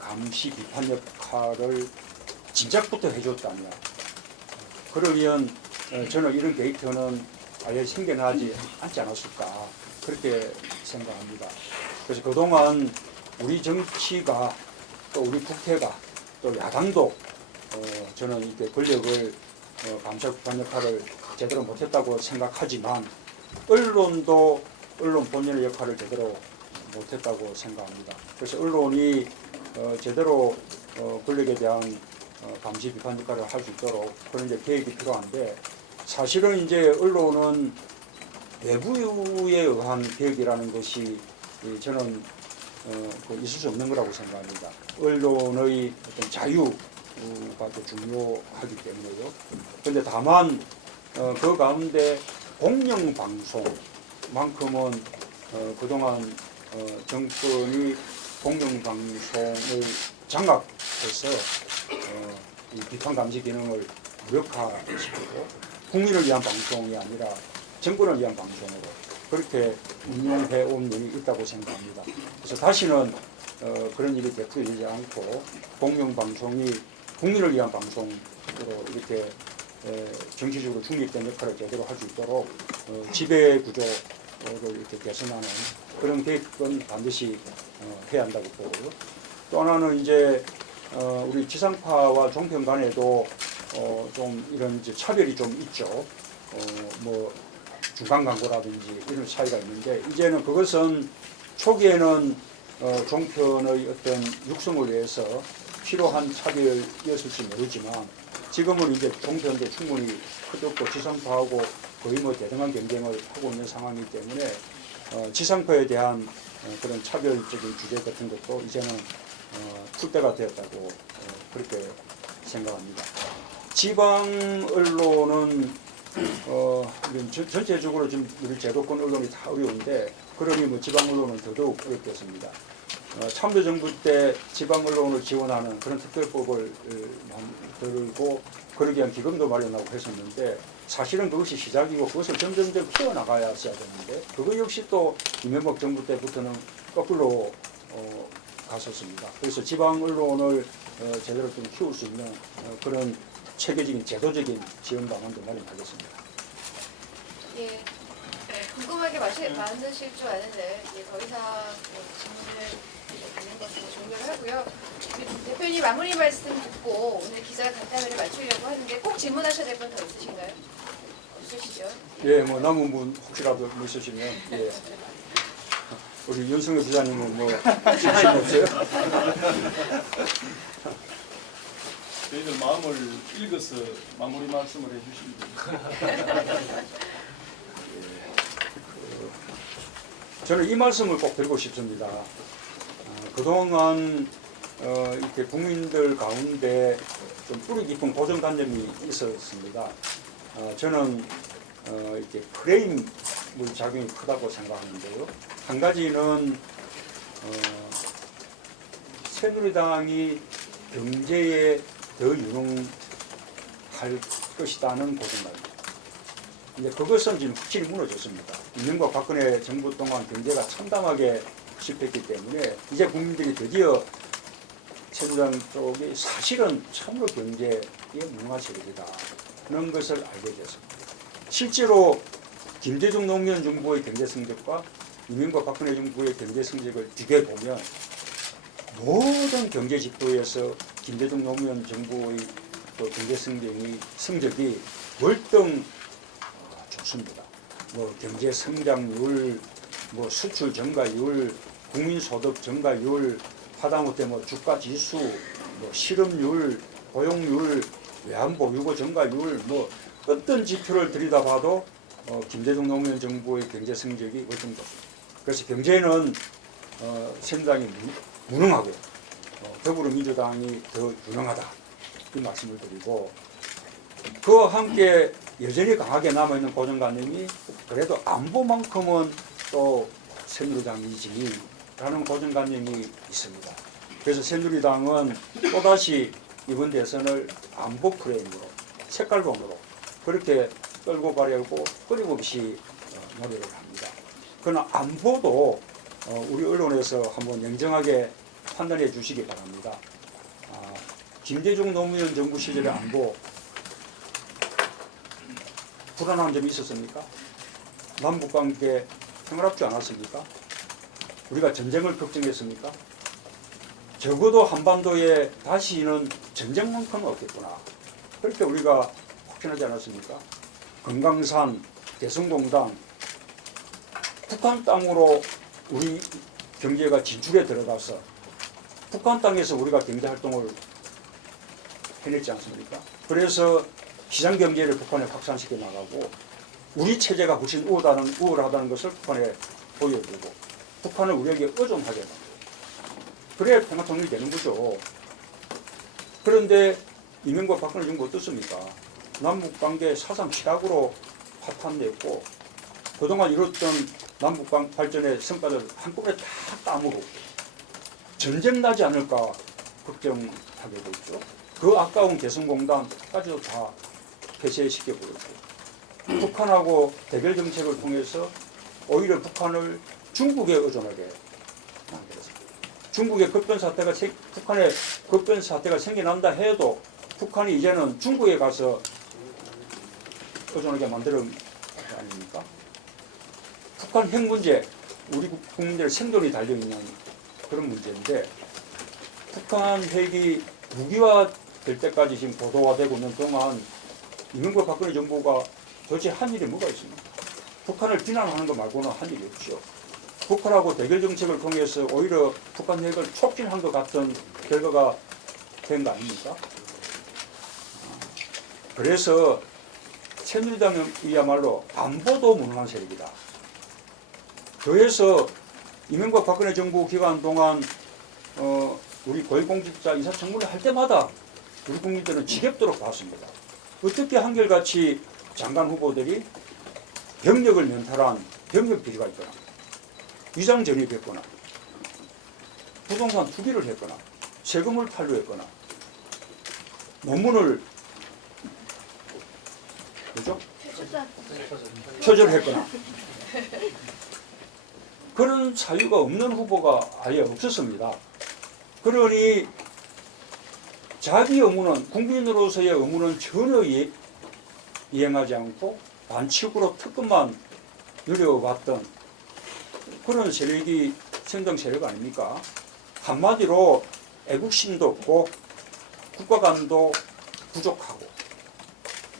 감시 비판 역할을 진작부터 해줬다면, 그러면 저는 이런 게이트는 아예 생겨나지 않지 않았을까 그렇게 생각합니다. 그래서 그동안 우리 정치가 또 우리 국회가 또 야당도 저는 이렇게 권력을 감시 비판 역할을 제대로 못했다고 생각하지만, 언론도 언론 본연의 역할을 제대로 못했다고 생각합니다. 그래서 언론이 제대로 권력에 대한 감시 비판 역할을 할 수 있도록 그런 이제 계획이 필요한데 사실은 이제 언론은 외부에 의한 개혁이라는 것이 저는 있을 수 없는 거라고 생각합니다. 언론의 어떤 자유가 더 중요하기 때문에요. 그런데 다만 그 가운데 공영방송만큼은 그동안 정권이 공영방송을 장악해서 이 비판 감시 기능을 무력화시키고 국민을 위한 방송이 아니라 정권을 위한 방송으로 그렇게 운영해 온 면이 있다고 생각합니다. 그래서 다시는 그런 일이 되풀이되지 않고 공영방송이 국민을 위한 방송으로 이렇게 정치적으로 중립된 역할을 제대로 할 수 있도록 지배구조를 이렇게 개선하는 그런 계획은 반드시 해야 한다고 보고요. 또 하나는 이제 우리 지상파와 종편 간에도 좀 이런 이제 차별이 좀 있죠. 뭐 중간 광고라든지 이런 차이가 있는데 이제는 그것은 초기에는 종편의 어떤 육성을 위해서 필요한 차별이었을지 모르지만 지금은 이제 종편도 충분히 크고 지상파하고 거의 뭐 대등한 경쟁을 하고 있는 상황이기 때문에 지상파에 대한 그런 차별적인 규제 같은 것도 이제는 풀 때가 되었다고 그렇게 생각합니다. 지방 언론은 전체적으로 지금 우리 제도권 언론이 다 어려운데 그러니 뭐 지방 언론은 더더욱 어렵겠습니다. 참여정부 때 지방 언론을 지원하는 그런 특별법을 만들고 그러기 위한 기금도 마련하고 했었는데 사실은 그것이 시작이고 그것을 점점점 키워나가야 되는데 그거 역시 또 이명박 정부 때부터는 거꾸로 갔었습니다. 그래서 지방 언론을 제대로 좀 키울 수 있는 그런 체계적인 제도적인 지원 방안도 마련하겠습니다. 예, 궁금하게 많으실 줄 아는데 더 이상 질문을 드리는 것으로 종료를 하고요. 대표님 마무리 말씀 듣고 오늘 기자 간담회를 마치려고 하는데 꼭 질문하셔야 될 분 더 있으신가요? 없으시죠? 예, 뭐 남은 분 혹시라도 있으시면 예. 우리 윤석열 기자님은 뭐 질문 없어요? 저희들 마음을 읽어서 마무리 말씀을 해주시면 됩니다. 저는 이 말씀을 꼭 드리고 싶습니다. 그동안 이렇게 국민들 가운데 좀 뿌리 깊은 고정관념이 있었습니다. 저는 이렇게 프레임 작용이 크다고 생각하는데요. 한 가지는 새누리당이 경제에 더 유능할 것이라는 고정관념. 근데 그것은 지금 확실히 무너졌습니다. 이명박 박근혜 정부 동안 경제가 참담하게 실패했기 때문에 이제 국민들이 드디어 새누리당 쪽이 사실은 참으로 경제에 무능한 세력이다 하는 것을 알게 됐습니다. 실제로 김대중 노무현 정부의 경제 성적과 이명박 박근혜 정부의 경제 성적을 비교해 보면 모든 경제 지표에서 김대중 노무현 정부의 경제 성적이 월등 좋습니다. 뭐 경제 성장률, 뭐 수출 증가율, 국민소득 증가율, 하다못해 뭐 주가 지수, 뭐 실업률, 고용률, 외환보 유고 증가율, 뭐 어떤 지표를 들여다봐도 김대중 노무현 정부의 경제 성적이 월등 좋습니다. 그래서 경제는 새누리당이 무능하고 더불어민주당이 더 유능하다 이 말씀을 드리고 그와 함께 여전히 강하게 남아있는 고정관념이 그래도 안보만큼은 또 새누리당이지 라는 고정관념이 있습니다. 그래서 새누리당은 또다시 이번 대선을 안보 프레임으로 색깔론으로 그렇게 끌고 가려고 끊임없이 노력을 합니다. 그러나 안보도 우리 언론에서 한번 냉정하게 판단해 주시기 바랍니다. 김대중 노무현 정부 시절의 안보 불안한 점이 있었습니까? 남북관계 평화롭지 않았습니까? 우리가 전쟁을 걱정했습니까? 적어도 한반도에 다시는 전쟁만큼은 없겠구나. 그렇게 우리가 확신하지 않았습니까? 금강산, 대성공단 북한 땅으로 우리 경제가 진출에 들어가서 북한 땅에서 우리가 경제 활동을 해냈지 않습니까? 그래서 시장 경제를 북한에 확산시켜 나가고 우리 체제가 훨씬 우월하다는 것을 북한에 보여주고 북한을 우리에게 의존하게 만들고 그래야 평화 통일이 되는 거죠. 그런데 이명박 박근혜 정부 어떻습니까? 남북관계 사상 최악으로 파탄냈고 그동안 이뤘던 남북 발전의 성과를 한꺼번에 다 까먹고 전쟁 나지 않을까 걱정하게 되죠. 그 아까운 개성공단까지도 다 폐쇄시켜버렸고 북한하고 대결 정책을 통해서 오히려 북한을 중국에 의존하게 만들었습니다. 중국의 북한의 급변 사태가 생겨난다 해도 북한이 이제는 중국에 가서 의존하게 만드는 거 아닙니까? 북한 핵 문제, 우리 국민들의 생존이 달려있는 그런 문제인데 북한 핵이 무기화 될 때까지 지금 보도화되고 있는 동안 이명박 박근혜 정부가 도대체 한 일이 뭐가 있습니까? 북한을 비난하는 것 말고는 한 일이 없죠. 북한하고 대결 정책을 통해서 오히려 북한 핵을 촉진한 것 같은 결과가 된 거 아닙니까? 그래서 새누리당이야말로 안보도 무능한 세력이다. 더해서 이명박 박근혜 정부 기간 동안 우리 고위공직자 인사청문회 할 때마다 우리 국민들은 지겹도록 봤습니다. 어떻게 한결같이 장관 후보들이 병력을 면탈한 병력 비리가 있거나 위장 전입했거나 부동산 투기를 했거나 세금을 탈루했거나 논문을 그죠? 표절했거나 그런 사유가 없는 후보가 아예 없었습니다. 그러니 자기 의무는 국민으로서의 의무는 전혀 이행하지 않고 반칙으로 특권만 누려왔던 그런 세력이 선정 세력 아닙니까? 한마디로 애국심도 없고 국가관도 부족하고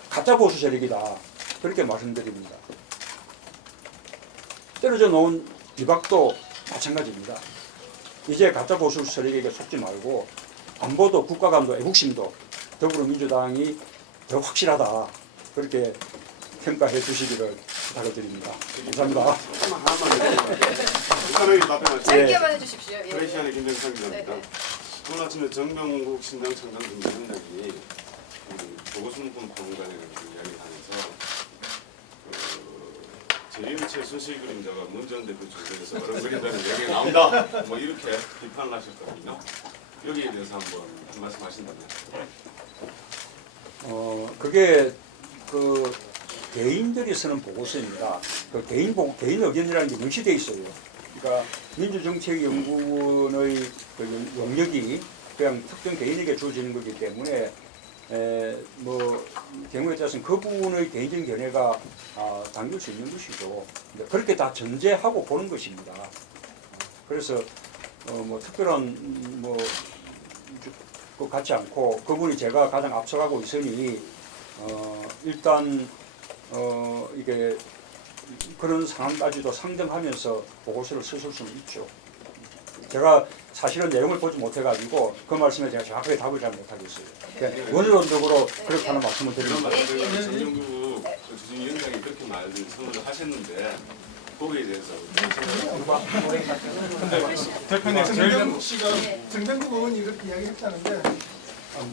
가짜 보수 세력이다. 그렇게 말씀드립니다. 떨어져 놓은 비박도 마찬가지입니다. 이제 가짜 보수 세력에게 속지 말고 안보도 국가관도 애국심도 더불어민주당이 더 확실하다. 그렇게 평가해 주시기를 부탁드립니다. 감사합니다. 북한의 답변을 짧게만 해주십시오. 예. 프레시안의 김정상 기자입니다. 네. 오늘 아침에 정병국 신당 청장 김위원장이 보고수문권 보험관에 이야기를 하면서 제1체 순실 그림자가 문전 대표 주변에서 어른거린다는 이야기가 나온다. 뭐 이렇게 비판을 하셨거든요. 여기에 대해서 한번 한 말씀 하신다면. 그게 그 개인들이 쓰는 보고서입니다. 그 개인 의견이라는 게 명시되어 있어요. 그러니까 민주정책연구원의 그 용역이 그냥 특정 개인에게 주어지는 거기 때문에 뭐 경우에 따라서는 그 부분의 개인적인 견해가 담길 수 있는 것이죠. 그렇게 다 전제하고 보는 것입니다. 그래서 뭐 특별한 뭐 같지 않고 그분이 제가 가장 앞서가고 있으니 일단 이게 그런 상황까지도 상정하면서 보고서를 쓰실 수는 있죠. 제가 사실은 내용을 보지 못해가지고 그 말씀에 제가 정확하게 답을 잘 못하겠어요. 그냥 원론적으로 그렇다는 말씀을 그런 드립니다. 말씀을 정병국 주진위원장이 그렇게 선언을 하셨는데 거기에 대해서 대표님 정병국 씨가 정병국 의원이 이렇게 이야기했다는데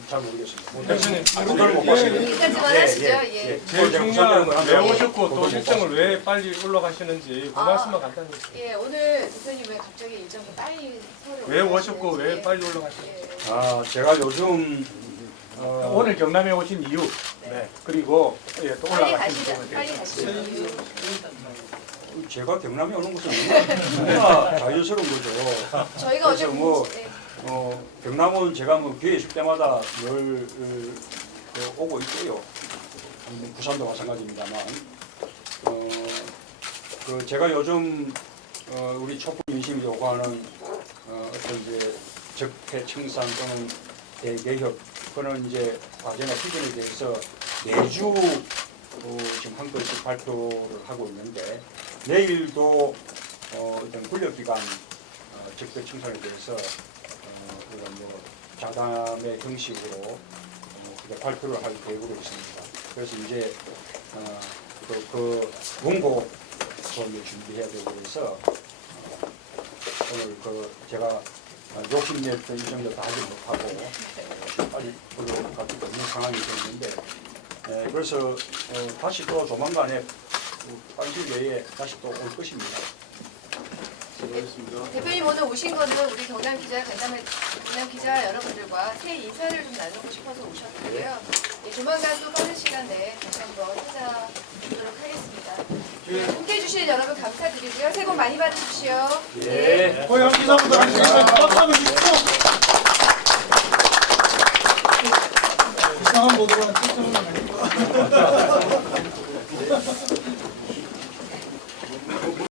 잘 모르겠습니다. 대표님 구설을 못 봤습니다. 여기까지만 하시죠. 예. 제일 중요한 왜 오셨고 또 일정을 왜 빨리 올라가시는지 그 말씀만 간단히 해주세요. 예, 오늘 대표님 왜 갑자기 일정을 빨리 서울에 왜 오셨고 올라가시는지. 왜 빨리 올라가시는지. 예. 제가 요즘 오늘 경남에 오신 이유, 네. 그리고 예, 또 빨리 올라가신 가시죠. 부분에 빨리 대해서. 가시죠. 이유. 제가 경남에 오는 것은 너무나 자연스러운 거죠. 저희가 어제 그래서 뭐 예. 경남은 제가 뭐 기회 있을 때마다 늘 오고 있고요. 부산도 마찬가지입니다만 그 제가 요즘 우리 촛불 민심이 요구하는 어떤 이제 적폐 청산 또는 대개혁 그런 이제 과제나 비전에 대해서 매주 지금 한 건씩 발표를 하고 있는데 내일도 어떤 권력기관 적폐 청산에 대해서 이런 뭐 자담의 형식으로 발표를 할 계획으로 있습니다. 그래서 이제 그 원고 좀 준비해야 되고 그래서 오늘 제가 욕심냈던 일정도 다 하지 못하고 빨리 그걸 갖고 있는 상황이 됐는데 그래서 다시 또 조만간에 빨리 내에 다시 또 올 것입니다. 대표님 오늘 오신 거는 우리 경남 기자 여러분들과 새 인사를 좀 나누고 싶어서 오셨는데요. 조만간 또 빠른 시간 내에 다시 한번 찾아뵙도록 하겠습니다. 함께해 주신 여러분 감사드리고요. 새해 복 많이 받으십시오. 고양 기사분들 한 시간 박수 한번 주십시오.